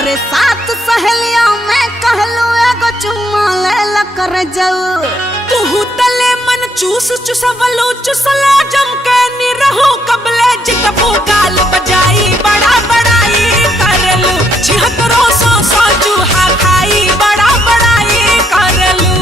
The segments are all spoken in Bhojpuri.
अरे सात सहेलिया में कहलू एगो चुम्मा ले ला कर जाऊ तू तले मन चूस चुसवलू चुसला जम के नी रहो कबले जितबू गाल बजाई बड़ा बड़ाई करलू छिहत्तरों सौ चूहा खाई बड़ा बड़ाई करलू।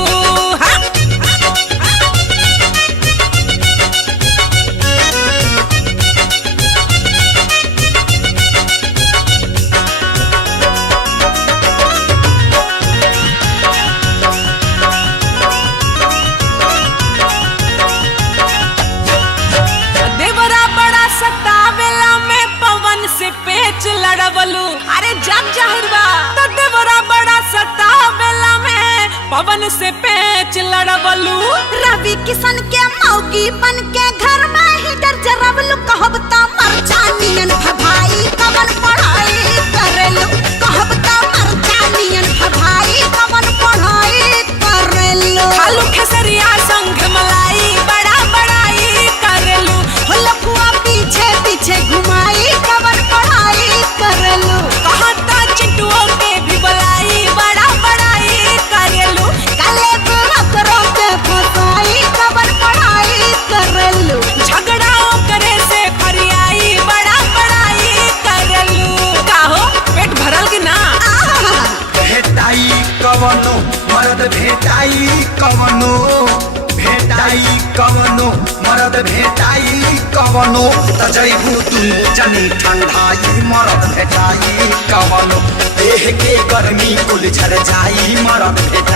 सतावेला में पवन से पेच लड़वलू अरे जग जाहिरवा तो देवरा बड़ा सतावेला में पवन से पेच लड़वलू। रवि किशन के मौगी बन के घर में ही डर जरवलू कहबता मर जानियन भभाई कवन पढ़ाई करेलू कहबता मर जानियन भभाई कवन पढ़ाई करेलू। खालू खेसरिया संग मलाई बड़ा बड़ाई करेलू हो लफुआ पीछे पीछे घुमाई कवन पढ़ाई करेलू। कहता चिंटुओं के भी बुलाई बड़ा बड़ाई करेलू काले बुरकरों के फसाई कवन पढ़ाई करेलू। झगड़ाओं करे से फरियाई बड़ा बड़ाई करेलू। काहो पेट भरल कि ना भेटाई कवनो मरद भेटाई कवनो भेटाई कवनो मरद भेटाई कवनो तजैबू दुनु जनी ठंडाई मरद भेटाई कवनो देह के गर्मी कुल झर जाई मरद भेटाई।